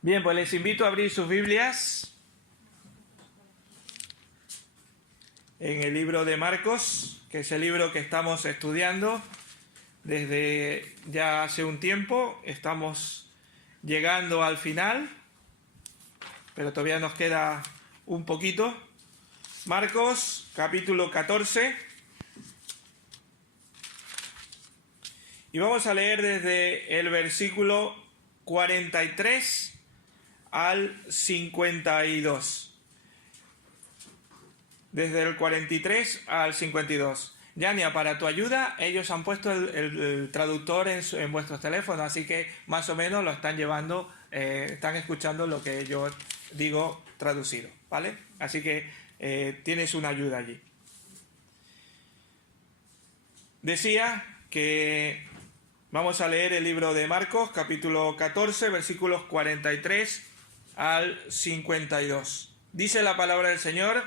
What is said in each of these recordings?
Bien, pues les invito a abrir sus Biblias en el libro de Marcos, que es el libro que estamos estudiando desde ya hace un tiempo. Estamos llegando al final, pero todavía nos queda un poquito. Marcos, capítulo 14. Y vamos a leer desde el versículo 43 al 52. Desde el 43 al 52. Yania, para tu ayuda, ellos han puesto el traductor en vuestros teléfonos, así que más o menos lo están llevando, están escuchando lo que yo digo traducido, ¿vale? Así que tienes una ayuda allí. Decía que vamos a leer el libro de Marcos, capítulo 14, versículos 43 al 52. Dice la palabra del Señor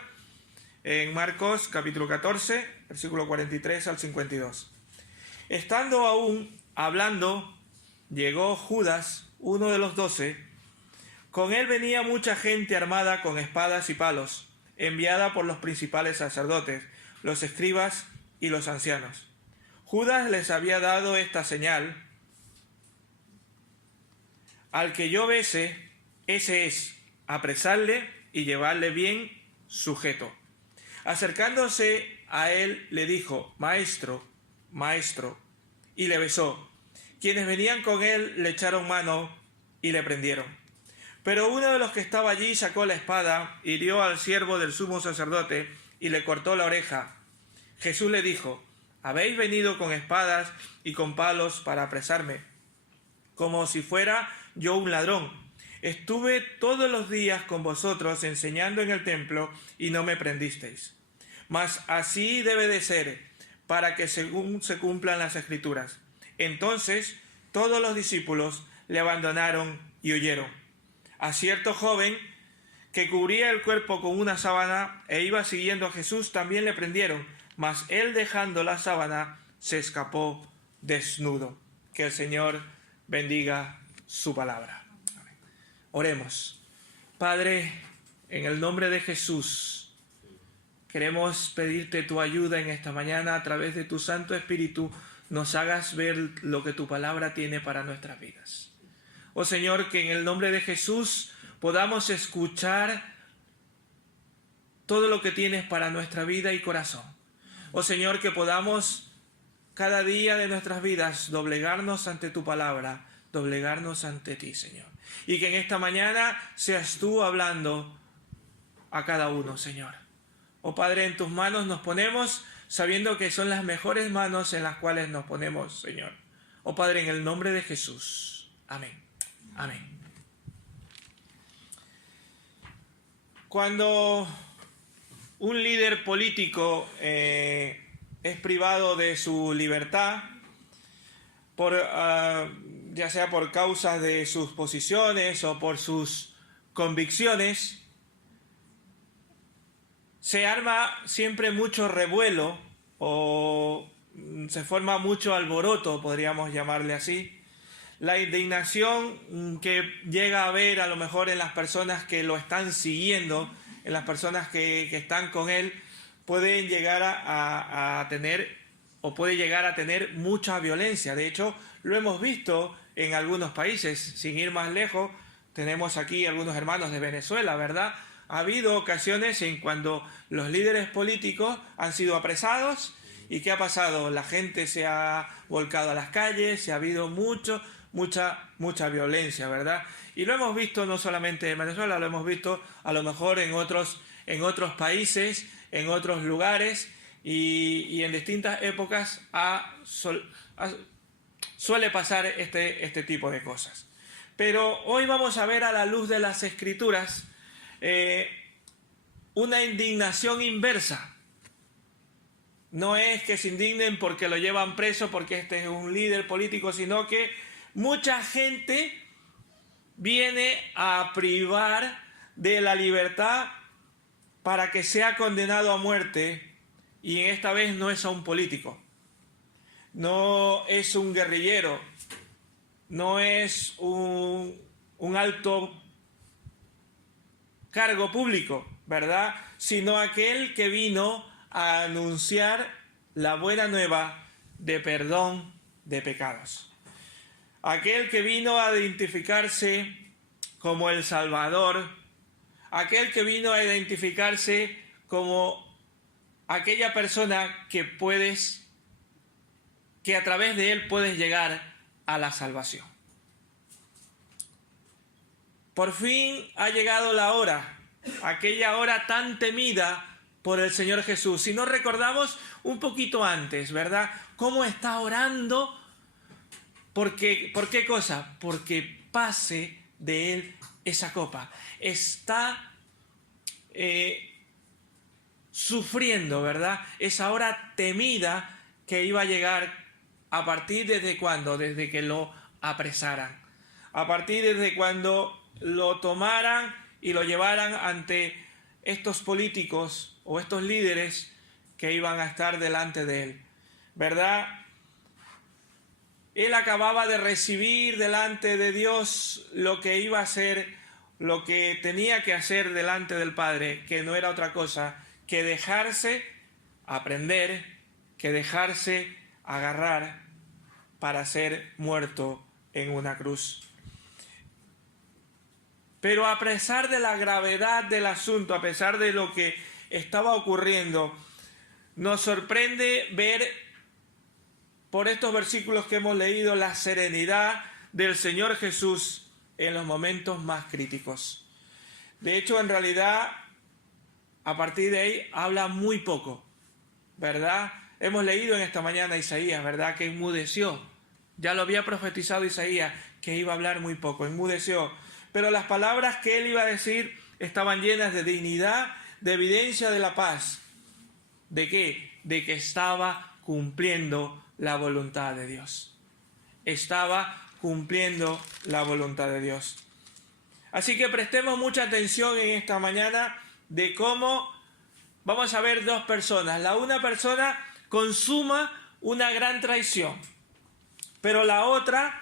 en Marcos, capítulo 14, versículo 43 al 52. Estando aún hablando, llegó Judas, uno de los 12. Con él venía mucha gente armada con espadas y palos, enviada por los principales sacerdotes, los escribas y los ancianos. Judas les había dado esta señal: al que yo bese, ese es, apresarle y llevarle bien sujeto. Acercándose a él le dijo: Maestro, maestro, y le besó. Quienes venían con él le echaron mano y le prendieron. Pero uno de los que estaba allí sacó la espada, hirió al siervo del sumo sacerdote y le cortó la oreja. Jesús le dijo: habéis venido con espadas y con palos para apresarme, como si fuera yo un ladrón. Estuve todos los días con vosotros enseñando en el templo y no me prendisteis. Mas así debe de ser, para que según se cumplan las Escrituras. Entonces todos los discípulos le abandonaron y huyeron. A cierto joven que cubría el cuerpo con una sábana e iba siguiendo a Jesús también le prendieron, mas él, dejando la sábana, se escapó desnudo. Que el Señor bendiga su palabra. Oremos. Padre, en el nombre de Jesús, queremos pedirte tu ayuda en esta mañana. A través de tu Santo Espíritu nos hagas ver lo que tu palabra tiene para nuestras vidas. Oh Señor, que en el nombre de Jesús podamos escuchar todo lo que tienes para nuestra vida y corazón. Oh Señor, que podamos cada día de nuestras vidas doblegarnos ante tu palabra, doblegarnos ante ti, Señor. Y que en esta mañana seas tú hablando a cada uno, Señor. Oh Padre, en tus manos nos ponemos, sabiendo que son las mejores manos en las cuales nos ponemos, Señor. Oh Padre, en el nombre de Jesús. Amén. Amén. Cuando un líder político es privado de su libertad, ya sea por causas de sus posiciones o por sus convicciones, se arma siempre mucho revuelo o se forma mucho alboroto, podríamos llamarle así. La indignación que llega a haber a lo mejor en las personas que lo están siguiendo, en las personas que están con él, pueden llegar a tener o puede llegar a tener mucha violencia. De hecho, lo hemos visto en algunos países. Sin ir más lejos, tenemos aquí algunos hermanos de Venezuela, ¿verdad? Ha habido ocasiones en cuando los líderes políticos han sido apresados. ¿Y qué ha pasado? La gente se ha volcado a las calles, ha habido mucha violencia, ¿verdad? Y lo hemos visto no solamente en Venezuela, lo hemos visto a lo mejor en otros países, en otros lugares, y en distintas épocas suele pasar este tipo de cosas. Pero hoy vamos a ver, a la luz de las Escrituras, una indignación inversa. No es que se indignen porque lo llevan preso, porque este es un líder político, sino que mucha gente viene a privar de la libertad para que sea condenado a muerte, y esta vez no es a un político, no es un guerrillero, no es un alto cargo público, ¿verdad? Sino aquel que vino a anunciar la buena nueva de perdón de pecados. Aquel que vino a identificarse como el Salvador, aquel que vino a identificarse como aquella persona que a través de él puedes llegar a la salvación. Por fin ha llegado la hora, aquella hora tan temida por el Señor Jesús. Si nos recordamos un poquito antes, ¿verdad? ¿Cómo está orando? ¿Por qué cosa? Porque pase de él esa copa. Está sufriendo, ¿verdad? Esa hora temida que iba a llegar a partir desde cuándo, desde que lo apresaran. A partir desde cuando lo tomaran y lo llevaran ante estos políticos o estos líderes que iban a estar delante de él, ¿verdad? Él acababa de recibir delante de Dios lo que iba a hacer, lo que tenía que hacer delante del Padre, que no era otra cosa que dejarse aprender, que dejarse agarrar para ser muerto en una cruz. Pero a pesar de la gravedad del asunto, a pesar de lo que estaba ocurriendo, nos sorprende ver por estos versículos que hemos leído la serenidad del Señor Jesús en los momentos más críticos. De hecho, en realidad, a partir de ahí habla muy poco, ¿verdad? Hemos leído en esta mañana Isaías, ¿verdad? Que enmudeció. Ya lo había profetizado Isaías, que iba a hablar muy poco, enmudeció. Pero las palabras que él iba a decir estaban llenas de dignidad, de evidencia de la paz. ¿De qué? De que estaba cumpliendo la voluntad de Dios. Estaba cumpliendo la voluntad de Dios. Así que prestemos mucha atención en esta mañana de cómo vamos a ver dos personas. Una persona consuma una gran traición, pero la otra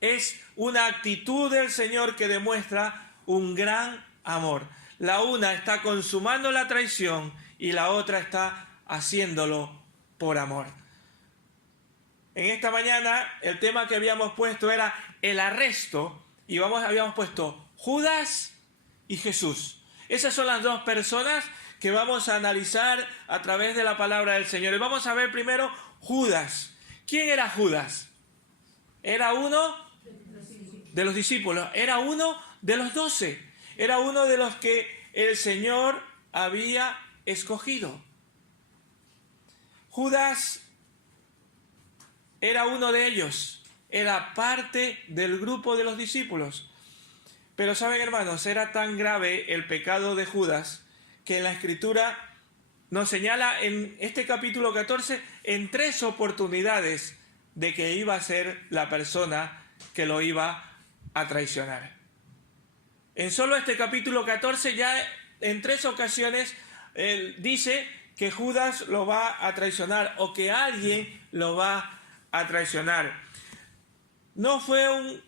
es una actitud del Señor que demuestra un gran amor. La una está consumando la traición y la otra está haciéndolo por amor. En esta mañana el tema que habíamos puesto era el arresto y habíamos puesto Judas y Jesús. Esas son las dos personas que vamos a analizar a través de la palabra del Señor. Y vamos a ver primero Judas. ¿Quién era Judas? Era uno de los discípulos, era uno de los 12, era uno de los que el Señor había escogido. Judas era uno de ellos, era parte del grupo de los discípulos. Pero saben, hermanos, era tan grave el pecado de Judas que en la Escritura nos señala en este capítulo 14 en 3 oportunidades de que iba a ser la persona que lo iba a traicionar. En solo este capítulo 14 ya en 3 ocasiones él dice que Judas lo va a traicionar o que alguien lo va a traicionar. No fue un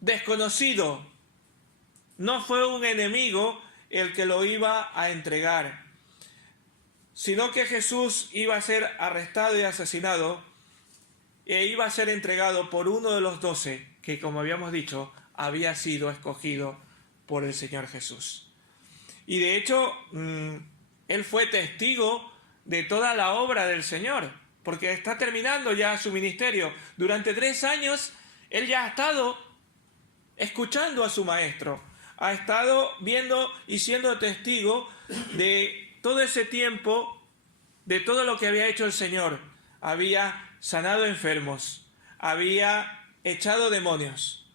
desconocido, no fue un enemigo el que lo iba a entregar, sino que Jesús iba a ser arrestado y asesinado e iba a ser entregado por uno de los 12 que, como habíamos dicho, había sido escogido por el Señor Jesús. Y de hecho, él fue testigo de toda la obra del Señor, porque está terminando ya su ministerio. Durante 3 años, él ya ha estado escuchando a su maestro, ha estado viendo y siendo testigo de todo ese tiempo, de todo lo que había hecho el Señor. Había sanado enfermos, había echado demonios.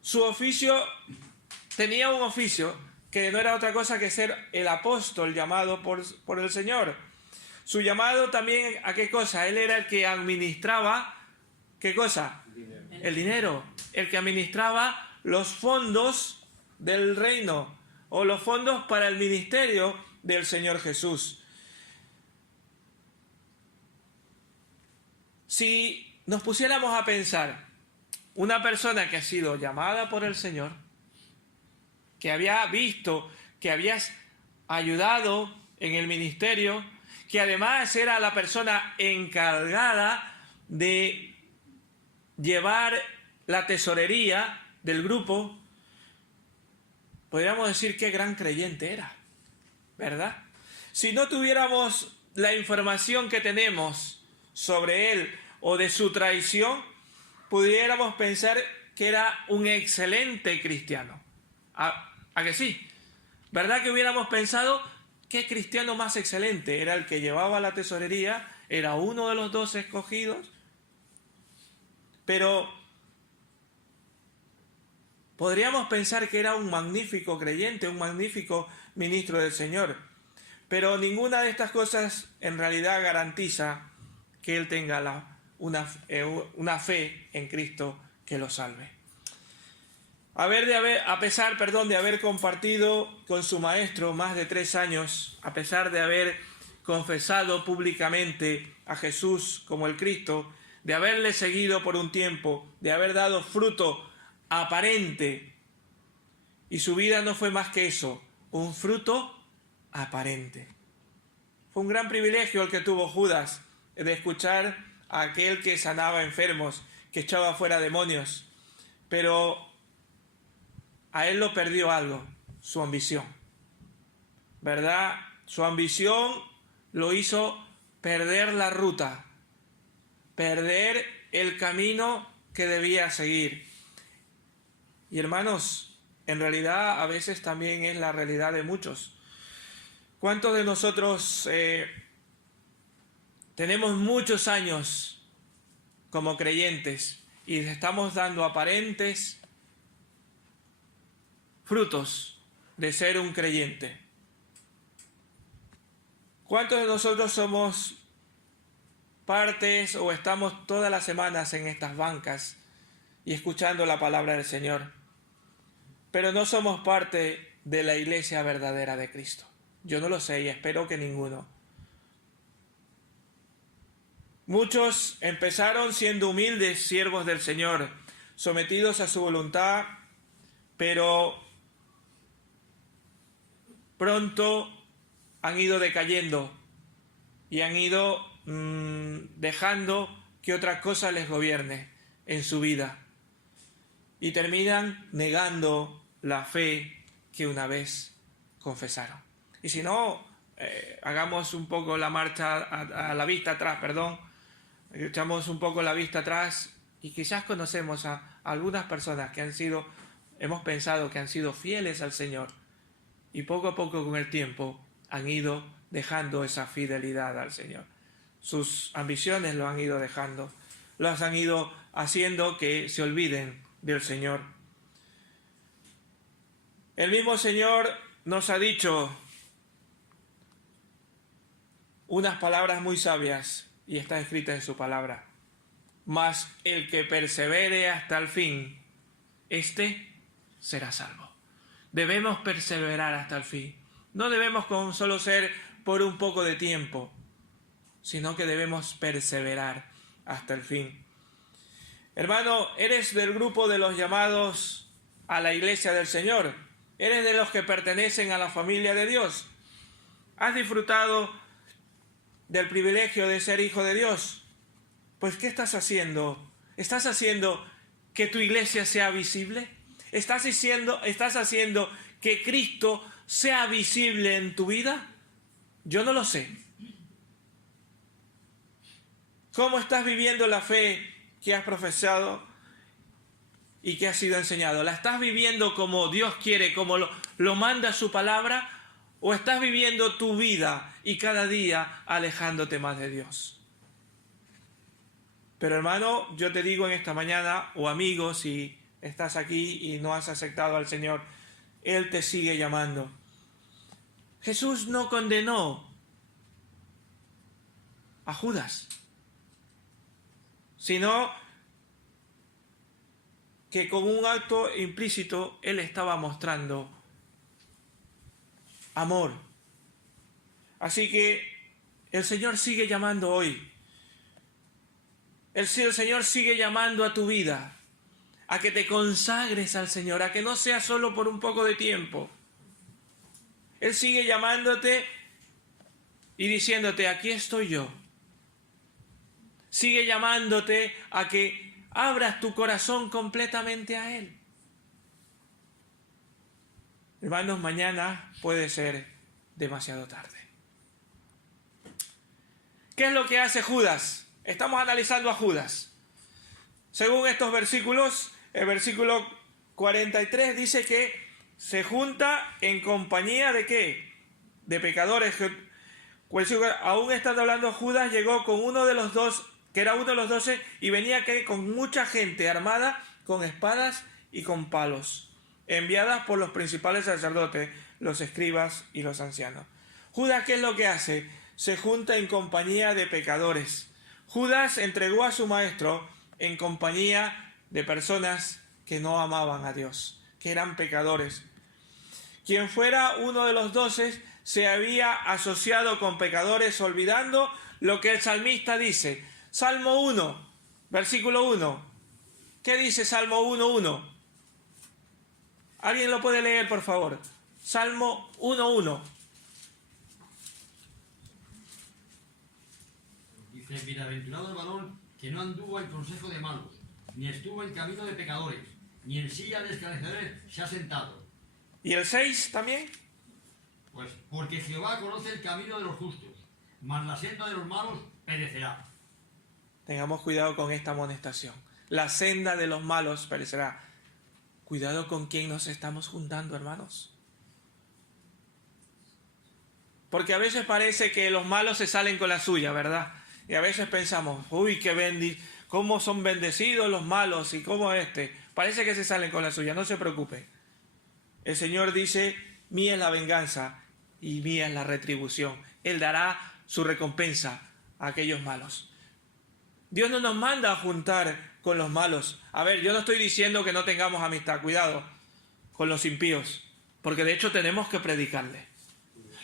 Su oficio, tenía un oficio que no era otra cosa que ser el apóstol llamado por el Señor. Su llamado también, ¿a qué cosa? Él era el que administraba, ¿qué cosa? El dinero. El que administraba los fondos del reino o los fondos para el ministerio del Señor Jesús. Si nos pusiéramos a pensar, una persona que ha sido llamada por el Señor, que había visto, que habías ayudado en el ministerio, que además era la persona encargada de llevar la tesorería del grupo, podríamos decir qué gran creyente era, ¿verdad? Si no tuviéramos la información que tenemos sobre él o de su traición, pudiéramos pensar que era un excelente cristiano. ¿A que sí? ¿Verdad que hubiéramos pensado qué cristiano más excelente? Era el que llevaba la tesorería, era uno de los 12 escogidos, pero podríamos pensar que era un magnífico creyente, un magnífico ministro del Señor, pero ninguna de estas cosas en realidad garantiza que él tenga una fe en Cristo que lo salve. A pesar de haber compartido con su maestro más de 3 años, a pesar de haber confesado públicamente a Jesús como el Cristo, de haberle seguido por un tiempo, de haber dado fruto aparente, y su vida no fue más que eso, un fruto aparente. Fue un gran privilegio el que tuvo Judas de escuchar a aquel que sanaba enfermos, que echaba fuera demonios, pero a él lo perdió algo, su ambición, ¿verdad? Su ambición lo hizo perder la ruta, perder el camino que debía seguir. Y hermanos, en realidad a veces también es la realidad de muchos. ¿Cuántos de nosotros tenemos muchos años como creyentes y estamos dando aparentes frutos de ser un creyente? ¿Cuántos de nosotros somos partes o estamos todas las semanas en estas bancas y escuchando la palabra del Señor, pero no somos parte de la iglesia verdadera de Cristo? Yo no lo sé y espero que ninguno. Muchos empezaron siendo humildes siervos del Señor, sometidos a su voluntad, pero pronto han ido decayendo y han ido dejando que otra cosa les gobierne en su vida y terminan negando la fe que una vez confesaron. Y si no, hagamos un poco la marcha a la vista atrás, echamos un poco la vista atrás y quizás conocemos a algunas personas que hemos pensado que han sido fieles al Señor y poco a poco con el tiempo han ido dejando esa fidelidad al Señor. Sus ambiciones lo han ido dejando, los han ido haciendo que se olviden del Señor. El mismo Señor nos ha dicho unas palabras muy sabias y están escritas en su palabra. Mas el que persevere hasta el fin, éste será salvo. Debemos perseverar hasta el fin. No debemos con solo ser por un poco de tiempo, sino que debemos perseverar hasta el fin. Hermano, ¿eres del grupo de los llamados a la iglesia del Señor? ¿Eres de los que pertenecen a la familia de Dios? ¿Has disfrutado del privilegio de ser hijo de Dios? Pues, ¿qué estás haciendo? ¿Estás haciendo que tu iglesia sea visible? ¿Estás haciendo que Cristo sea visible en tu vida? Yo no lo sé. ¿Cómo estás viviendo la fe que has profesado y que has sido enseñado? ¿La estás viviendo como Dios quiere, como lo manda su palabra? ¿O estás viviendo tu vida y cada día alejándote más de Dios? Pero hermano, yo te digo en esta mañana, o amigo, si estás aquí y no has aceptado al Señor, Él te sigue llamando. Jesús no condenó a Judas, sino que con un acto implícito Él estaba mostrando amor. Así que el Señor sigue llamando hoy. El Señor sigue llamando a tu vida. a que te consagres al Señor, a que no sea solo por un poco de tiempo. Él sigue llamándote y diciéndote, aquí estoy yo. Sigue llamándote a que abras tu corazón completamente a Él. Hermanos, mañana puede ser demasiado tarde. ¿Qué es lo que hace Judas? Estamos analizando a Judas. Según estos versículos, el versículo 43 dice que se junta en compañía de ¿qué? De pecadores. Aún estando hablando, Judas llegó con uno de los dos, que era uno de los 12, y venía con mucha gente armada, con espadas y con palos, enviadas por los principales sacerdotes, los escribas y los ancianos. Judas, ¿qué es lo que hace? Se junta en compañía de pecadores. Judas entregó a su maestro en compañía de personas que no amaban a Dios, que eran pecadores. Quien fuera uno de los 12 se había asociado con pecadores, olvidando lo que el salmista dice. Salmo 1, versículo 1. ¿Qué dice Salmo 1:1? ¿Alguien lo puede leer, por favor? Salmo 1:1. Dice, bienaventurado el varón que no anduvo en consejo de malos, ni estuvo en camino de pecadores, ni en silla de escarnecedores se ha sentado. ¿Y el 6 también? Pues porque Jehová conoce el camino de los justos, mas la senda de los malos perecerá. Tengamos cuidado con esta amonestación. La senda de los malos perecerá. Cuidado con quién nos estamos juntando, hermanos. Porque a veces parece que los malos se salen con la suya, ¿verdad? Y a veces pensamos, uy, cómo son bendecidos los malos y cómo parece que se salen con la suya. No se preocupe. El Señor dice, mía es la venganza y mía es la retribución. Él dará su recompensa a aquellos malos. Dios no nos manda a juntar con los malos. A ver, yo no estoy diciendo que no tengamos amistad, cuidado, con los impíos, porque de hecho tenemos que predicarle.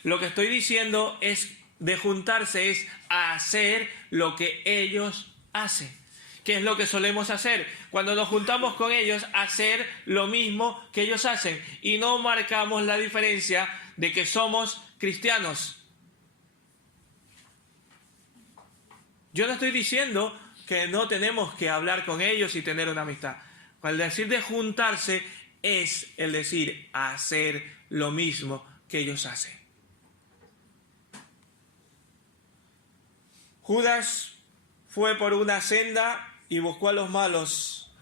Lo que estoy diciendo es de juntarse, es a hacer lo que ellos hacen. ¿Qué es lo que solemos hacer? Cuando nos juntamos con ellos, hacer lo mismo que ellos hacen. Y no marcamos la diferencia de que somos cristianos. Yo no estoy diciendo que no tenemos que hablar con ellos y tener una amistad. El decir de juntarse es el decir hacer lo mismo que ellos hacen. Judas fue por una senda y buscó a los malos,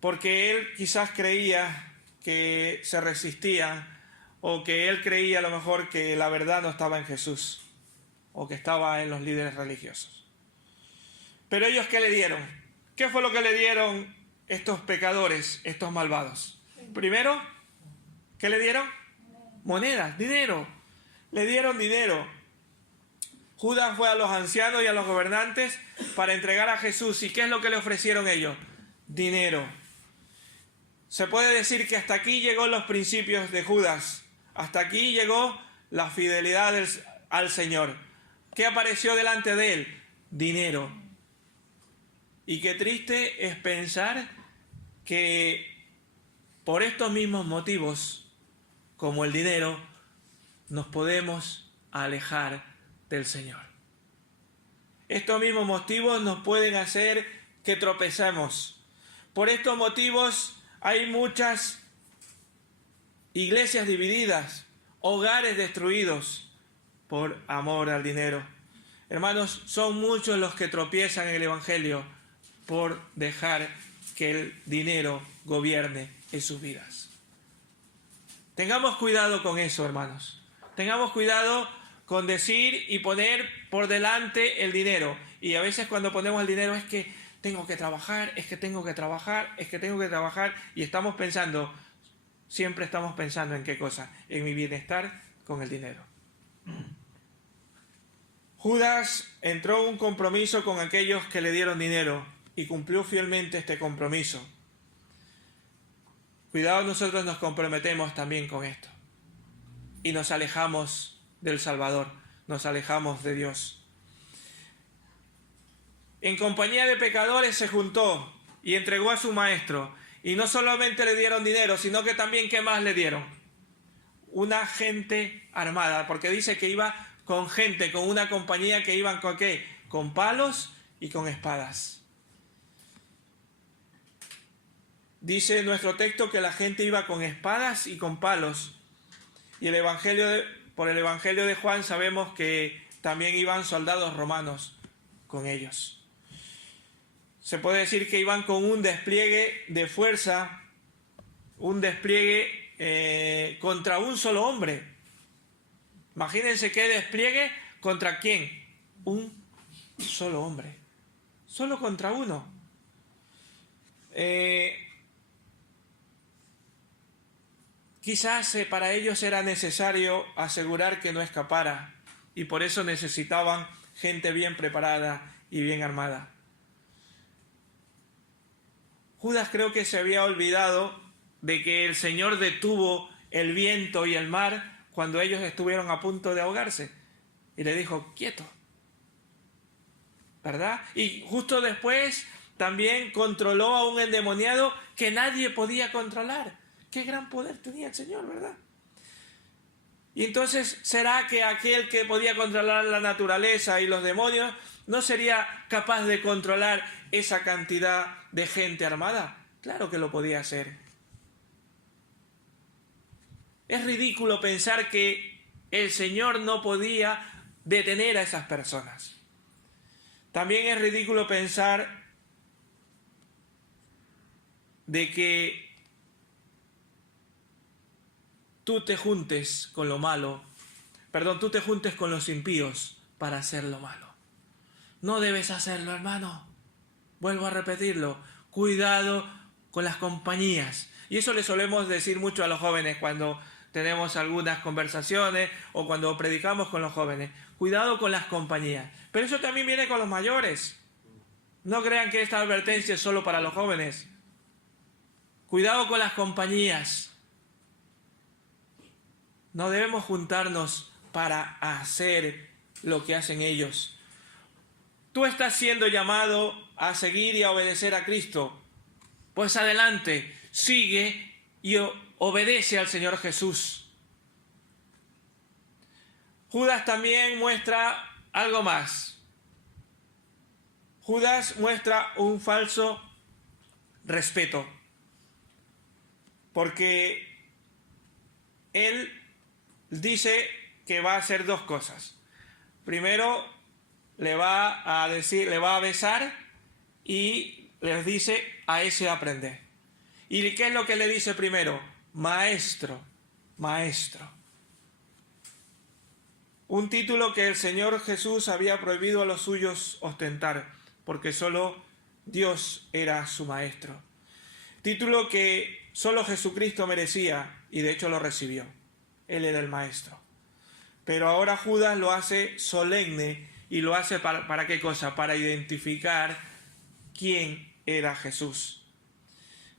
porque él quizás creía que se resistían, o que él creía a lo mejor que la verdad no estaba en Jesús, o que estaba en los líderes religiosos. Pero ellos, ¿qué le dieron? ¿Qué fue lo que le dieron estos pecadores, estos malvados? Primero, ¿qué le dieron? Monedas, dinero. Le dieron dinero. Judas fue a los ancianos y a los gobernantes para entregar a Jesús. ¿Y qué es lo que le ofrecieron ellos? Dinero. Se puede decir que hasta aquí llegó los principios de Judas. Hasta aquí llegó la fidelidad al Señor. ¿Qué apareció delante de él? Dinero. Y qué triste es pensar que por estos mismos motivos, como el dinero, nos podemos alejar del Señor. Estos mismos motivos nos pueden hacer que tropecemos. Por estos motivos hay muchas iglesias divididas, hogares destruidos por amor al dinero. Hermanos, son muchos los que tropiezan en el Evangelio por dejar que el dinero gobierne en sus vidas. Tengamos cuidado con eso, hermanos. Tengamos cuidado con decir y poner por delante el dinero. Y a veces cuando ponemos el dinero es que tengo que trabajar, es que tengo que trabajar, es que tengo que trabajar. Y siempre estamos pensando en qué cosa, en mi bienestar con el dinero. Judas entró en un compromiso con aquellos que le dieron dinero y cumplió fielmente este compromiso. Cuidado, nosotros nos comprometemos también con esto. Y nos alejamos del Salvador, nos alejamos de Dios. En compañía de pecadores se juntó. y entregó a su maestro. Y no solamente le dieron dinero, sino que también, ¿qué más le dieron? Una gente armada, porque dice que iba con gente, con una compañía que iban con ¿qué? Con palos y con espadas. Dice nuestro texto que la gente iba con espadas y con palos. Y por el Evangelio de Juan sabemos que también iban soldados romanos con ellos. Se puede decir que iban con un despliegue de fuerza, un despliegue contra un solo hombre. Imagínense qué despliegue contra quién. Un solo hombre. Solo contra uno. Quizás para ellos era necesario asegurar que no escapara y por eso necesitaban gente bien preparada y bien armada. Judas creo que se había olvidado de que el Señor detuvo el viento y el mar cuando ellos estuvieron a punto de ahogarse y le dijo, quieto, ¿verdad? Y justo después también controló a un endemoniado que nadie podía controlar. Qué gran poder tenía el Señor, ¿verdad? Y entonces, ¿será que aquel que podía controlar la naturaleza y los demonios no sería capaz de controlar esa cantidad de gente armada? Claro que lo podía hacer. Es ridículo pensar que el Señor no podía detener a esas personas. También es ridículo pensar de que tú te juntes con los impíos para hacer lo malo. No debes hacerlo, hermano. Vuelvo a repetirlo. Cuidado con las compañías. Y eso le solemos decir mucho a los jóvenes cuando tenemos algunas conversaciones o cuando predicamos con los jóvenes. Cuidado con las compañías. Pero eso también viene con los mayores. No crean que esta advertencia es solo para los jóvenes. Cuidado con las compañías. No debemos juntarnos para hacer lo que hacen ellos. Tú estás siendo llamado a seguir y a obedecer a Cristo. Pues adelante, sigue y obedece al Señor Jesús. Judas también muestra algo más. Judas muestra un falso respeto. Porque él dice que va a hacer dos cosas. Primero, le va a besar y les dice, a ese aprender. ¿Y qué es lo que le dice primero? Maestro, maestro. Un título que el Señor Jesús había prohibido a los suyos ostentar, porque solo Dios era su maestro. Título que solo Jesucristo merecía y de hecho lo recibió. Él era el maestro. Pero ahora Judas lo hace solemne y lo hace ¿para qué cosa? Para identificar quién era Jesús.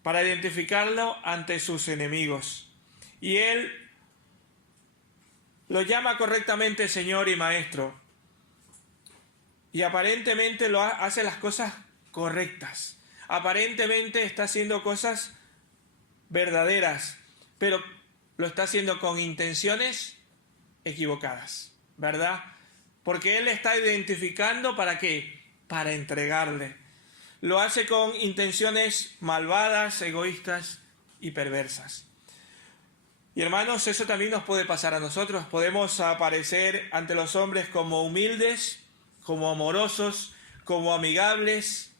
Para identificarlo ante sus enemigos. Y él lo llama correctamente Señor y Maestro. Y aparentemente hace las cosas correctas. Aparentemente está haciendo cosas verdaderas. Pero lo está haciendo con intenciones equivocadas, ¿verdad? Porque él está identificando ¿para qué? Para entregarle. Lo hace con intenciones malvadas, egoístas y perversas. Y hermanos, eso también nos puede pasar a nosotros. Podemos aparecer ante los hombres como humildes, como amorosos, como amigables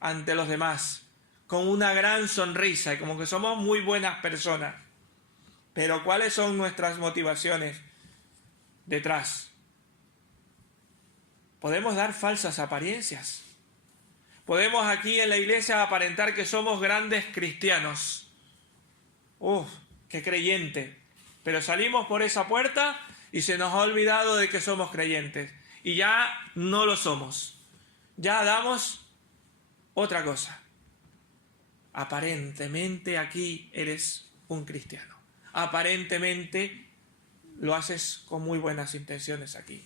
ante los demás, con una gran sonrisa y como que somos muy buenas personas. Pero ¿cuáles son nuestras motivaciones detrás? Podemos dar falsas apariencias. Podemos aquí en la iglesia aparentar que somos grandes cristianos. ¡Qué creyente! Pero salimos por esa puerta y se nos ha olvidado de que somos creyentes. Y ya no lo somos. Ya damos otra cosa. Aparentemente aquí eres un cristiano. Aparentemente lo haces con muy buenas intenciones aquí.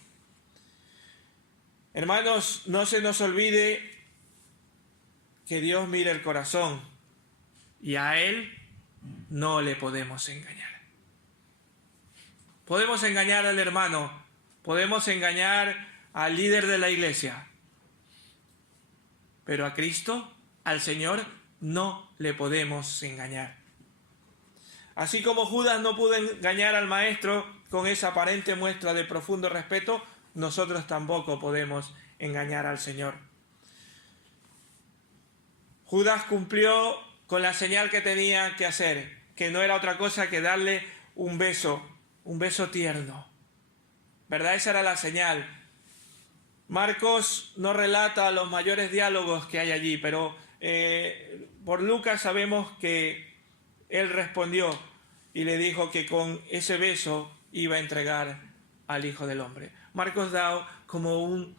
Hermanos, no se nos olvide que Dios mira el corazón y a Él no le podemos engañar. Podemos engañar al hermano, podemos engañar al líder de la iglesia, pero a Cristo, al Señor, no le podemos engañar. Así como Judas no pudo engañar al maestro con esa aparente muestra de profundo respeto, nosotros tampoco podemos engañar al Señor. Judas cumplió con la señal que tenía que hacer, que no era otra cosa que darle un beso tierno. ¿Verdad? Esa era la señal. Marcos no relata los mayores diálogos que hay allí, pero por Lucas sabemos que él respondió y le dijo que con ese beso iba a entregar al Hijo del Hombre. Marcos da como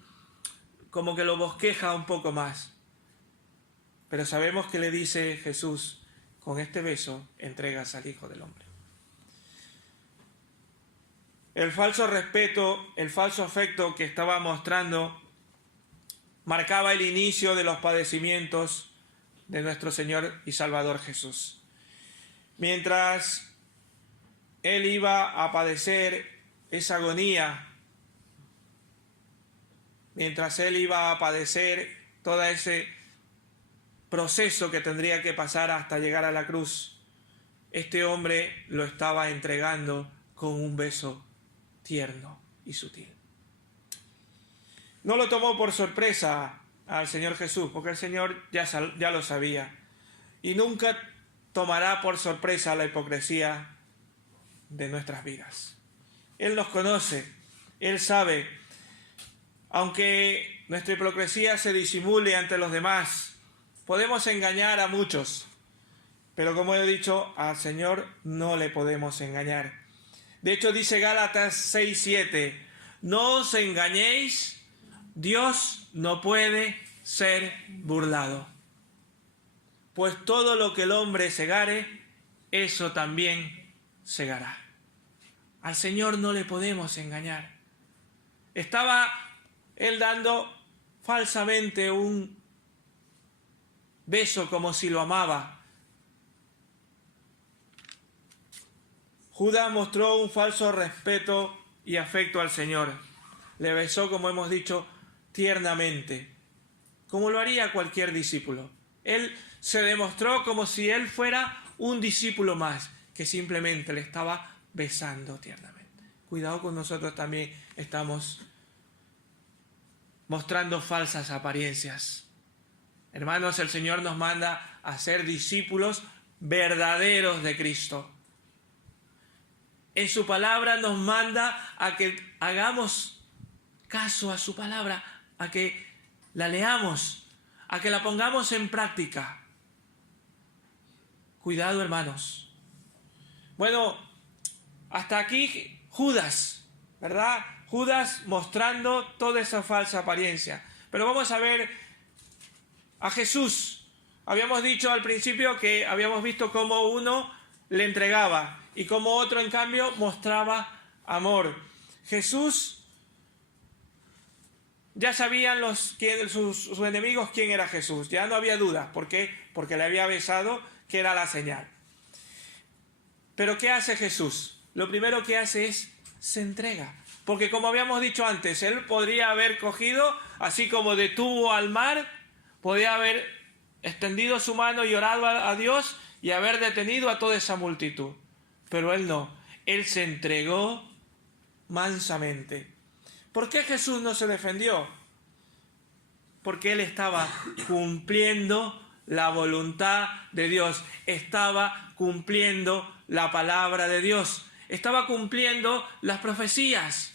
que lo bosqueja un poco más. Pero sabemos que le dice Jesús, con este beso entregas al Hijo del Hombre. El falso respeto, el falso afecto que estaba mostrando marcaba el inicio de los padecimientos de nuestro Señor y Salvador Jesús. Mientras Él iba a padecer esa agonía, mientras Él iba a padecer todo ese proceso que tendría que pasar hasta llegar a la cruz, este hombre lo estaba entregando con un beso tierno y sutil. No lo tomó por sorpresa al Señor Jesús, porque el Señor ya lo sabía. Y nunca tomará por sorpresa la hipocresía de nuestras vidas. Él nos conoce, Él sabe. Aunque nuestra hipocresía se disimule ante los demás, podemos engañar a muchos, pero como he dicho, al Señor no le podemos engañar. De hecho, dice Gálatas 6:7, no os engañéis, Dios no puede ser burlado. Pues todo lo que el hombre segare, eso también segará. Al Señor no le podemos engañar. Estaba Él dando falsamente un beso como si lo amaba. Judas mostró un falso respeto y afecto al Señor. Le besó, como hemos dicho, tiernamente, como lo haría cualquier discípulo. Él se demostró como si él fuera un discípulo más, que simplemente le estaba besando tiernamente. Cuidado con nosotros también, estamos mostrando falsas apariencias. Hermanos, el Señor nos manda a ser discípulos verdaderos de Cristo. En su palabra nos manda a que hagamos caso a su palabra, a que la leamos, a que la pongamos en práctica. Cuidado, hermanos. Bueno, hasta aquí Judas, ¿verdad? Judas mostrando toda esa falsa apariencia. Pero vamos a ver a Jesús. Habíamos dicho al principio que habíamos visto cómo uno le entregaba y como otro, en cambio, mostraba amor. Jesús, ya sabían sus enemigos quién era Jesús. Ya no había duda. ¿Por qué? Porque le había besado, que era la señal. Pero ¿qué hace Jesús? Lo primero que hace es, se entrega. Porque como habíamos dicho antes, Él podría haber cogido, así como detuvo al mar, podía haber extendido su mano y orado a Dios y haber detenido a toda esa multitud. Pero Él no, Él se entregó mansamente. ¿Por qué Jesús no se defendió? Porque Él estaba cumpliendo la voluntad de Dios, estaba cumpliendo la palabra de Dios, estaba cumpliendo las profecías,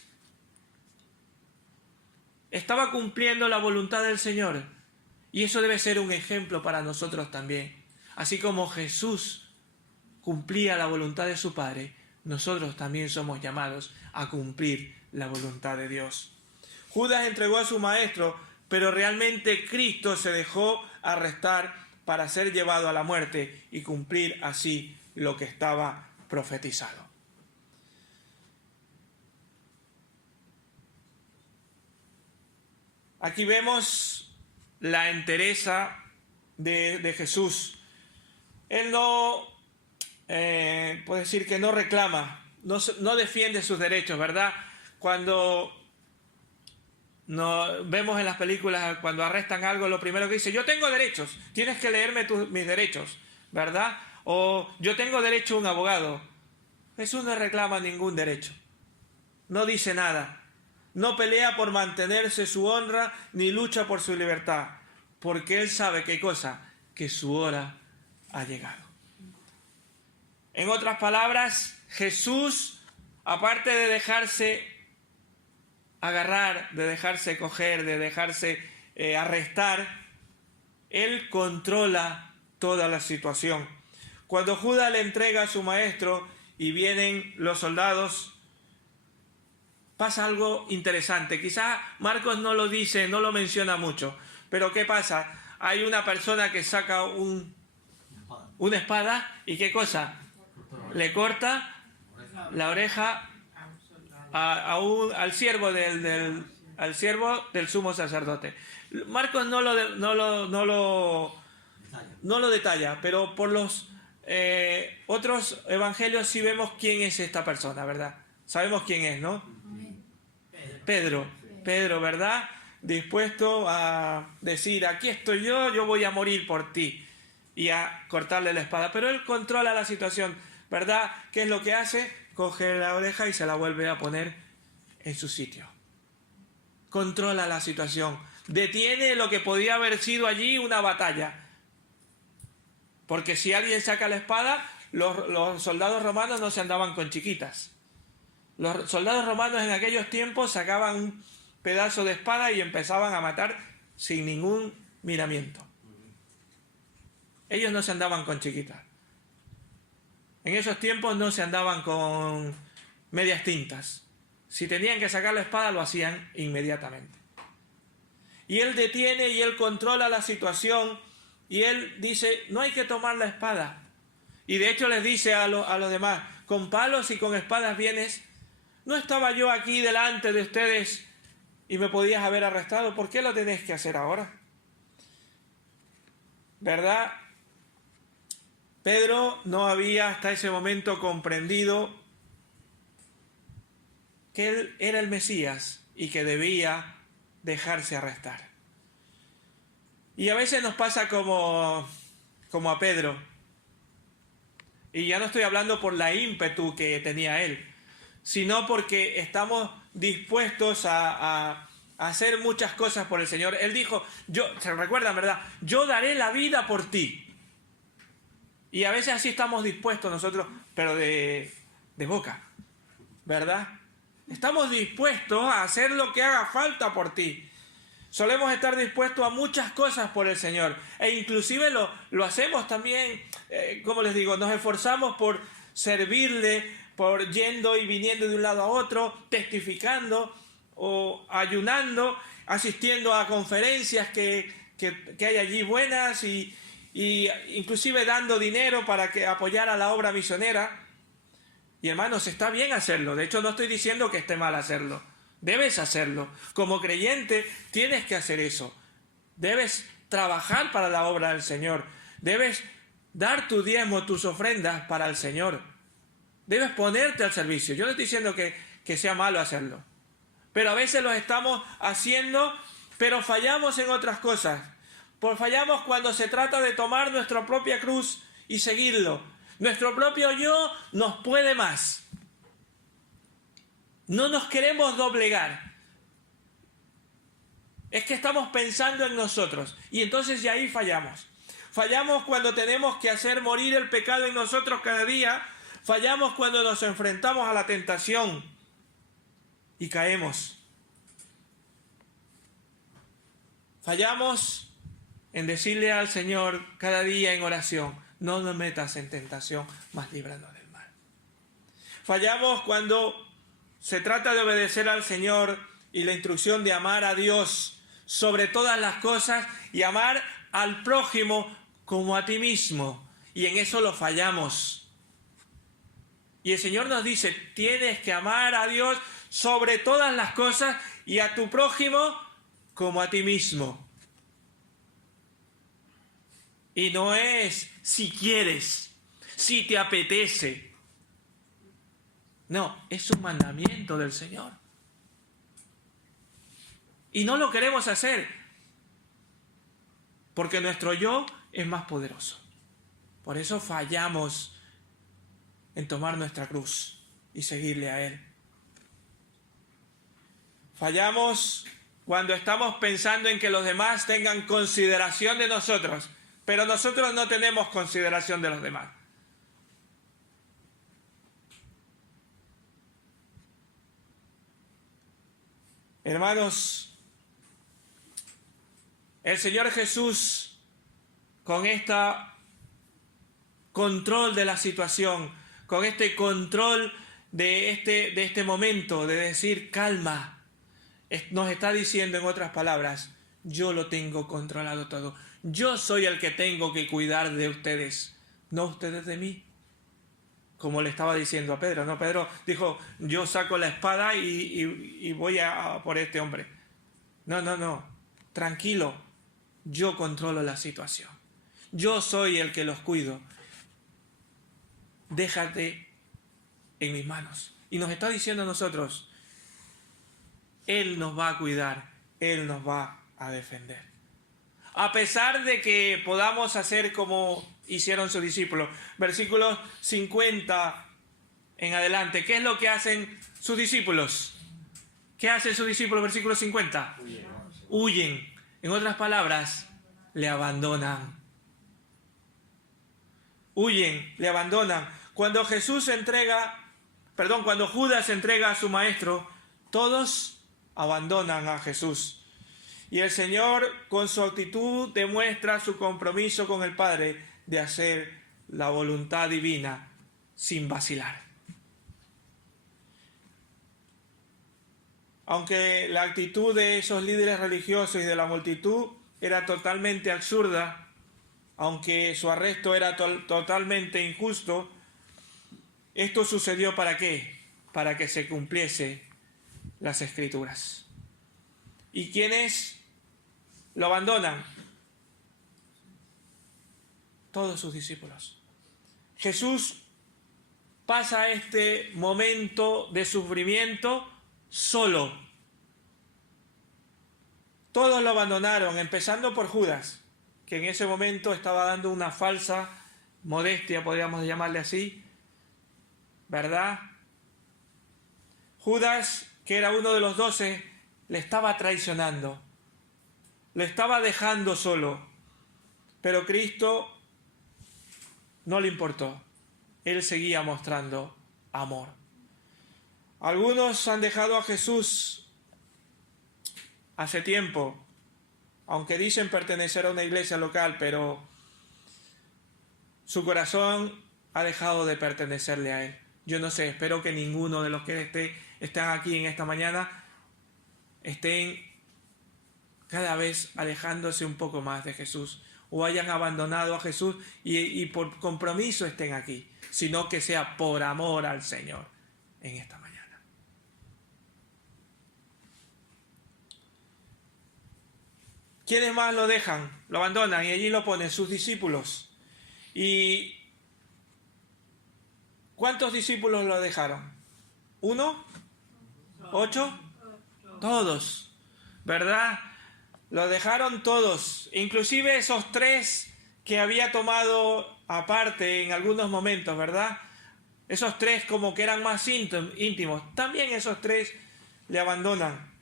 estaba cumpliendo la voluntad del Señor. Y eso debe ser un ejemplo para nosotros también. Así como Jesús cumplía la voluntad de su Padre, nosotros también somos llamados a cumplir la voluntad de Dios. Judas entregó a su maestro, pero realmente Cristo se dejó arrestar para ser llevado a la muerte y cumplir así lo que estaba profetizado. Aquí vemos la entereza de Jesús. Él no, puede decir que no reclama, no defiende sus derechos, ¿verdad? Cuando vemos en las películas, cuando arrestan algo, lo primero que dice, yo tengo derechos, tienes que leerme mis derechos, ¿verdad? O yo tengo derecho a un abogado. Jesús no reclama ningún derecho, no dice nada, no pelea por mantenerse su honra, ni lucha por su libertad, porque Él sabe qué cosa, que su hora ha llegado. En otras palabras, Jesús, aparte de dejarse agarrar, de dejarse coger, de dejarse arrestar, Él controla toda la situación. Cuando Judas le entrega a su maestro y vienen los soldados, pasa algo interesante. Quizás Marcos no lo dice, no lo menciona mucho, pero ¿qué pasa? Hay una persona que saca una espada y ¿qué cosa? Le corta la oreja al siervo del sumo sacerdote. Marcos no lo detalla, pero por los otros evangelios sí vemos quién es esta persona, ¿verdad? Sabemos quién es, ¿no? Pedro, ¿verdad? Dispuesto a decir, aquí estoy yo voy a morir por ti, y a cortarle la espada. Pero él controla la situación, ¿verdad? ¿Qué es lo que hace? Coge la oreja y se la vuelve a poner en su sitio. Controla la situación. Detiene lo que podía haber sido allí una batalla. Porque si alguien saca la espada, los soldados romanos no se andaban con chiquitas. Los soldados romanos en aquellos tiempos sacaban un pedazo de espada y empezaban a matar sin ningún miramiento. Ellos no se andaban con chiquitas. En esos tiempos no se andaban con medias tintas. Si tenían que sacar la espada, lo hacían inmediatamente. Y él detiene y él controla la situación y él dice, no hay que tomar la espada. Y de hecho les dice a los demás, con palos y con espadas vienes. ¿No estaba yo aquí delante de ustedes y me podías haber arrestado? ¿Por qué lo tenéis que hacer ahora? ¿Verdad? Pedro no había hasta ese momento comprendido que él era el Mesías y que debía dejarse arrestar. Y a veces nos pasa como a Pedro. Y ya no estoy hablando por la ímpetu que tenía él, sino porque estamos dispuestos a hacer muchas cosas por el Señor. Él dijo, se recuerdan, ¿verdad? Yo daré la vida por ti. Y a veces así estamos dispuestos nosotros, pero de boca, ¿verdad? Estamos dispuestos a hacer lo que haga falta por ti. Solemos estar dispuestos a muchas cosas por el Señor. E inclusive lo hacemos también, como les digo, nos esforzamos por servirle, por yendo y viniendo de un lado a otro, testificando o ayunando, asistiendo a conferencias que hay allí buenas y inclusive dando dinero para apoyar a la obra misionera. Y hermanos, está bien hacerlo. De hecho, no estoy diciendo que esté mal hacerlo. Debes hacerlo. Como creyente tienes que hacer eso. Debes trabajar para la obra del Señor. Debes dar tu diezmo, tus ofrendas para el Señor. Debes ponerte al servicio. Yo no estoy diciendo que sea malo hacerlo. Pero a veces lo estamos haciendo, pero fallamos en otras cosas. Fallamos cuando se trata de tomar nuestra propia cruz y seguirlo. Nuestro propio yo nos puede más. No nos queremos doblegar. Es que estamos pensando en nosotros. Y entonces ya ahí fallamos. Fallamos cuando tenemos que hacer morir el pecado en nosotros cada día. Fallamos cuando nos enfrentamos a la tentación y caemos. Fallamos en decirle al Señor cada día en oración, no nos metas en tentación, mas líbranos del mal. Fallamos cuando se trata de obedecer al Señor y la instrucción de amar a Dios sobre todas las cosas y amar al prójimo como a ti mismo. Y en eso lo fallamos. Y el Señor nos dice, tienes que amar a Dios sobre todas las cosas y a tu prójimo como a ti mismo. Y no es si quieres, si te apetece. No, es un mandamiento del Señor. Y no lo queremos hacer porque nuestro yo es más poderoso. Por eso fallamos en tomar nuestra cruz y seguirle a Él. Fallamos cuando estamos pensando en que los demás tengan consideración de nosotros, pero nosotros no tenemos consideración de los demás. Hermanos, el Señor Jesús, con este control de la situación, con este control de este momento, de decir calma, nos está diciendo en otras palabras, yo lo tengo controlado todo. Yo soy el que tengo que cuidar de ustedes, no ustedes de mí. Como le estaba diciendo a Pedro, ¿no? Pedro dijo, yo saco la espada y voy a por este hombre. No, tranquilo, yo controlo la situación. Yo soy el que los cuido. Déjate en mis manos. Y nos está diciendo a nosotros, Él nos va a cuidar, Él nos va a defender. A pesar de que podamos hacer como hicieron sus discípulos. Versículos 50 en adelante. ¿Qué es lo que hacen sus discípulos? ¿Qué hacen sus discípulos? Versículo 50. Huyen. En otras palabras, le abandonan. Huyen, le abandonan. Cuando Judas entrega a su maestro, todos abandonan a Jesús. Y el Señor, con su actitud, demuestra su compromiso con el Padre de hacer la voluntad divina sin vacilar. Aunque la actitud de esos líderes religiosos y de la multitud era totalmente absurda, aunque su arresto era totalmente injusto, esto sucedió ¿para qué? Para que se cumpliese las Escrituras. ¿Y quiénes lo abandonan? Todos sus discípulos. Jesús pasa este momento de sufrimiento solo. Todos lo abandonaron, empezando por Judas, que en ese momento estaba dando una falsa modestia, podríamos llamarle así, ¿verdad? Judas, que era uno de los 12, le estaba traicionando, le estaba dejando solo, pero Cristo no le importó. Él seguía mostrando amor. Algunos han dejado a Jesús hace tiempo, aunque dicen pertenecer a una iglesia local, pero su corazón ha dejado de pertenecerle a Él. Yo no sé, espero que ninguno de los que están aquí en esta mañana estén cada vez alejándose un poco más de Jesús, o hayan abandonado a Jesús y por compromiso estén aquí, sino que sea por amor al Señor en esta mañana. ¿Quiénes más lo dejan? Lo abandonan y allí lo ponen sus discípulos. ¿Y cuántos discípulos lo dejaron? ¿1? ¿8? Todos, ¿verdad? Lo dejaron todos, inclusive esos 3 que había tomado aparte en algunos momentos, ¿verdad? Esos 3 como que eran más íntimos, también esos 3 le abandonan.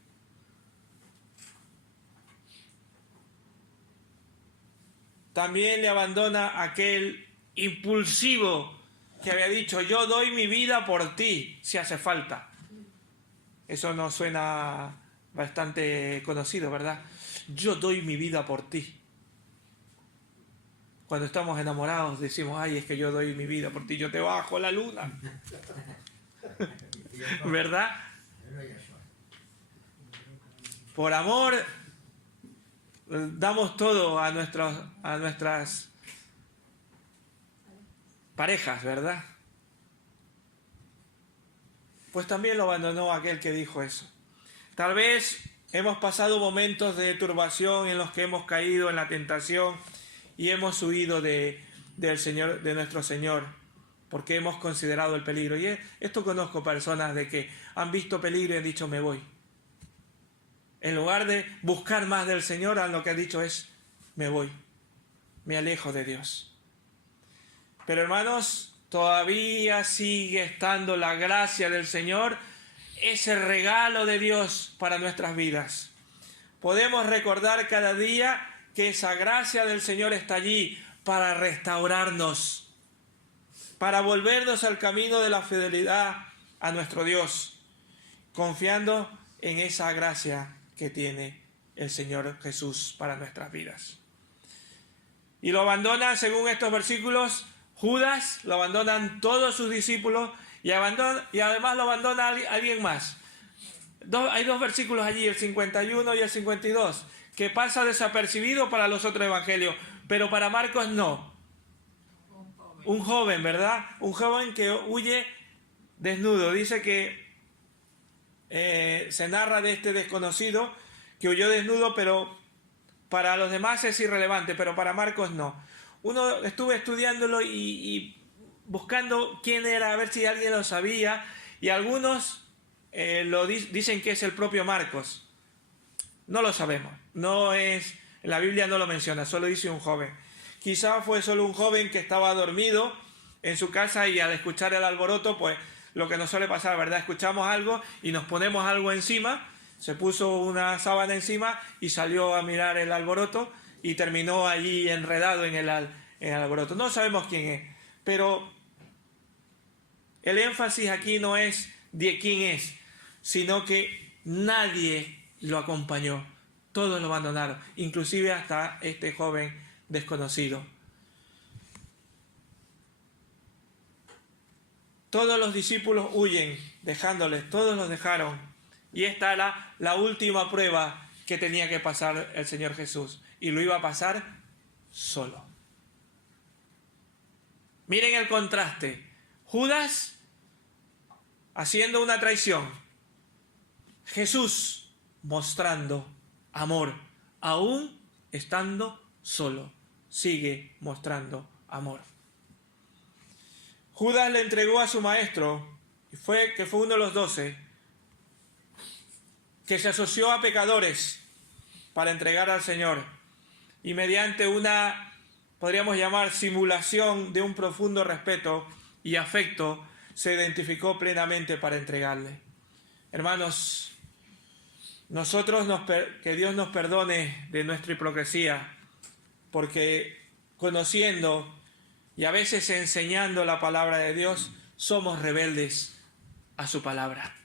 También le abandona aquel impulsivo que había dicho, yo doy mi vida por ti, si hace falta. Eso nos suena bastante conocido, ¿verdad? Yo doy mi vida por ti. Cuando estamos enamorados decimos, ay, es que yo doy mi vida por ti, yo te bajo la luna. ¿Verdad? Por amor damos todo a nuestras parejas, ¿verdad? Pues también lo abandonó aquel que dijo eso. Tal vez hemos pasado momentos de turbación en los que hemos caído en la tentación y hemos huido del Señor, de nuestro Señor, porque hemos considerado el peligro. Y esto conozco personas de que han visto peligro y han dicho, me voy. En lugar de buscar más del Señor, lo que han dicho es, me voy, me alejo de Dios. Pero hermanos, todavía sigue estando la gracia del Señor, ese regalo de Dios para nuestras vidas. Podemos recordar cada día que esa gracia del Señor está allí para restaurarnos, para volvernos al camino de la fidelidad a nuestro Dios, confiando en esa gracia que tiene el Señor Jesús para nuestras vidas. Y lo abandona, según estos versículos, Judas, lo abandonan todos sus discípulos y además lo abandona alguien más. Hay dos versículos allí, el 51 y el 52, que pasa desapercibido para los otros evangelios, pero para Marcos no. Un joven, ¿verdad? Un joven que huye desnudo. Dice que se narra de este desconocido que huyó desnudo, pero para los demás es irrelevante, pero para Marcos no. Estuve estudiándolo y buscando quién era, a ver si alguien lo sabía, y algunos dicen que es el propio Marcos. No lo sabemos, la Biblia no lo menciona, solo dice un joven. Quizá fue solo un joven que estaba dormido en su casa y al escuchar el alboroto, pues lo que nos suele pasar, ¿verdad? Escuchamos algo y nos ponemos algo encima, se puso una sábana encima y salió a mirar el alboroto y terminó allí enredado en el alboroto. No sabemos quién es, pero el énfasis aquí no es de quién es, sino que nadie lo acompañó, todos lo abandonaron, inclusive hasta este joven desconocido. Todos los discípulos huyen, dejándoles, todos los dejaron. Y esta era la última prueba que tenía que pasar el Señor Jesús. Y lo iba a pasar solo. Miren el contraste. Judas haciendo una traición. Jesús mostrando amor, aún estando solo. Sigue mostrando amor. Judas le entregó a su maestro, que fue uno de los 12, que se asoció a pecadores para entregar al Señor. Y mediante una, podríamos llamar, simulación de un profundo respeto y afecto, se identificó plenamente para entregarle. Hermanos, que Dios nos perdone de nuestra hipocresía, porque conociendo y a veces enseñando la palabra de Dios, somos rebeldes a su palabra.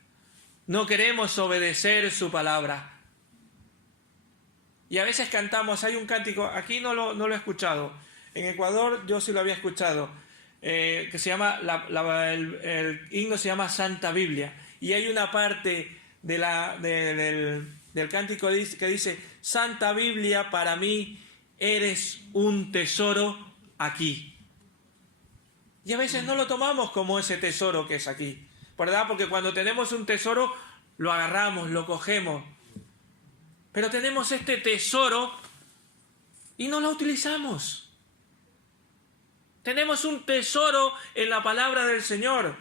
No queremos obedecer su palabra. Y a veces cantamos, hay un cántico, aquí no lo he escuchado, en Ecuador yo sí lo había escuchado, que se llama, el himno se llama Santa Biblia, y hay una parte del cántico que dice, Santa Biblia, para mí eres un tesoro aquí. Y a veces no lo tomamos como ese tesoro que es aquí, ¿verdad? Porque cuando tenemos un tesoro, lo agarramos, lo cogemos. Pero tenemos este tesoro y no lo utilizamos. Tenemos un tesoro en la palabra del Señor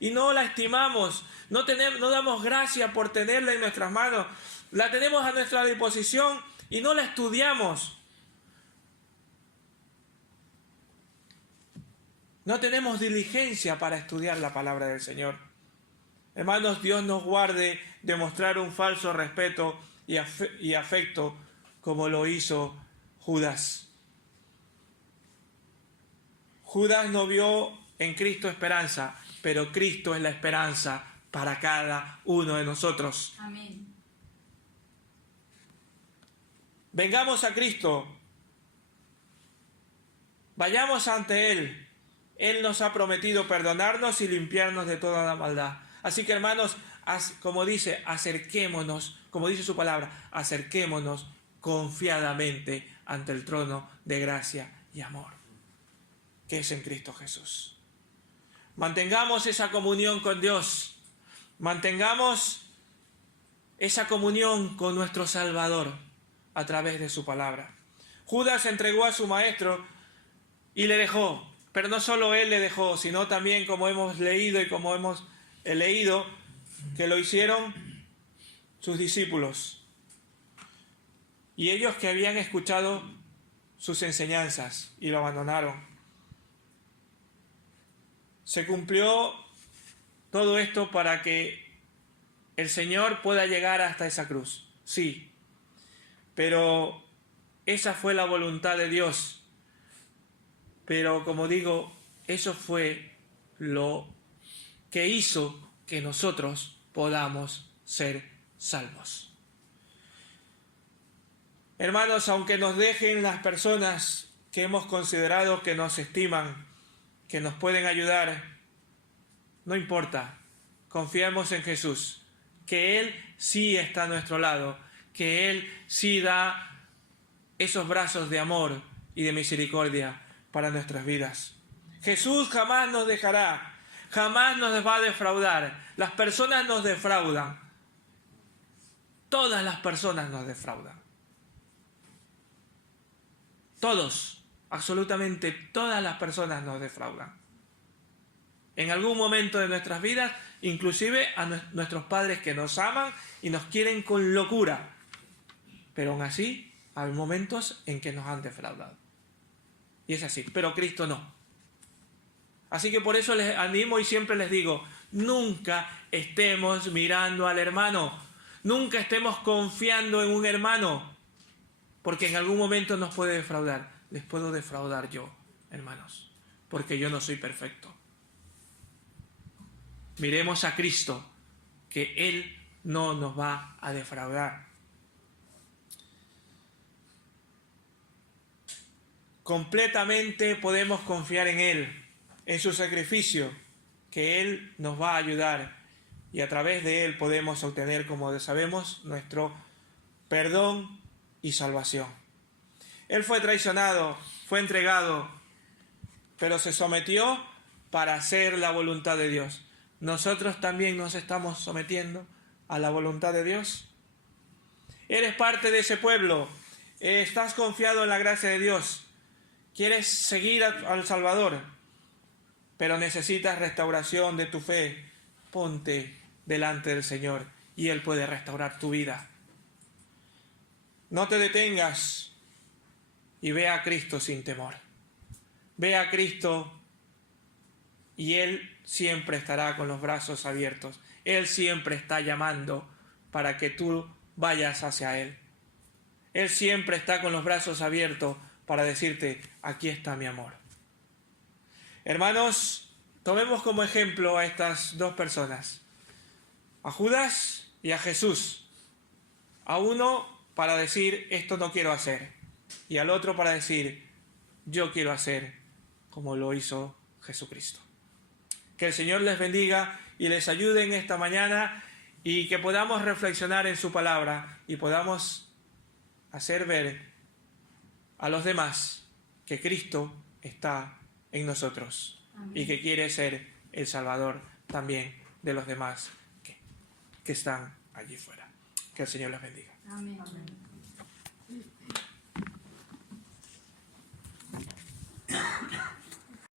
y no la estimamos, no damos gracias por tenerla en nuestras manos. La tenemos a nuestra disposición y no la estudiamos. No tenemos diligencia para estudiar la palabra del Señor. Hermanos, Dios nos guarde de mostrar un falso respeto y afecto como lo hizo Judas. Judas no vio en Cristo esperanza, pero Cristo es la esperanza para cada uno de nosotros. Amén. Vengamos a Cristo. Vayamos ante Él. Él nos ha prometido perdonarnos y limpiarnos de toda la maldad. Así que hermanos, como dice, acerquémonos, como dice su palabra, acerquémonos confiadamente ante el trono de gracia y amor, que es en Cristo Jesús. Mantengamos esa comunión con Dios, mantengamos esa comunión con nuestro Salvador a través de su palabra. Judas entregó a su maestro y le dejó. Pero no solo él le dejó, sino también, como hemos leído y como hemos leído, que lo hicieron sus discípulos. Y ellos que habían escuchado sus enseñanzas y lo abandonaron. Se cumplió todo esto para que el Señor pueda llegar hasta esa cruz. Sí, pero esa fue la voluntad de Dios. Pero como digo, eso fue lo que hizo que nosotros podamos ser salvos. Hermanos, aunque nos dejen las personas que hemos considerado que nos estiman, que nos pueden ayudar, no importa, confiemos en Jesús, que Él sí está a nuestro lado, que Él sí da esos brazos de amor y de misericordia para nuestras vidas. Jesús jamás nos dejará, jamás nos va a defraudar. Las personas nos defraudan. Todas las personas nos defraudan. Todos, absolutamente todas las personas nos defraudan. En algún momento de nuestras vidas, inclusive a nuestros padres que nos aman y nos quieren con locura. Pero aún así, hay momentos en que nos han defraudado. Y es así, pero Cristo no. Así que por eso les animo y siempre les digo, nunca estemos mirando al hermano, nunca estemos confiando en un hermano, porque en algún momento nos puede defraudar. Les puedo defraudar yo, hermanos, porque yo no soy perfecto. Miremos a Cristo, que Él no nos va a defraudar. Completamente podemos confiar en Él, en su sacrificio, que Él nos va a ayudar y a través de Él podemos obtener, como sabemos, nuestro perdón y salvación. Él fue traicionado, fue entregado, pero se sometió para hacer la voluntad de Dios. ¿Nosotros también nos estamos sometiendo a la voluntad de Dios? Eres parte de ese pueblo, estás confiado en la gracia de Dios, quieres seguir al Salvador, pero necesitas restauración de tu fe. Ponte delante del Señor y Él puede restaurar tu vida. No te detengas y ve a Cristo sin temor. Ve a Cristo y Él siempre estará con los brazos abiertos. Él siempre está llamando para que tú vayas hacia Él. Él siempre está con los brazos abiertos para decirte, aquí está mi amor. Hermanos, tomemos como ejemplo a estas dos personas, a Judas y a Jesús. A uno para decir, esto no quiero hacer, y al otro para decir, yo quiero hacer como lo hizo Jesucristo. Que el Señor les bendiga y les ayude en esta mañana y que podamos reflexionar en su palabra y podamos hacer ver a los demás que Cristo está en nosotros. Amén. Y que quiere ser el Salvador también de los demás que están allí fuera. Que el Señor les bendiga. Amén. Amén.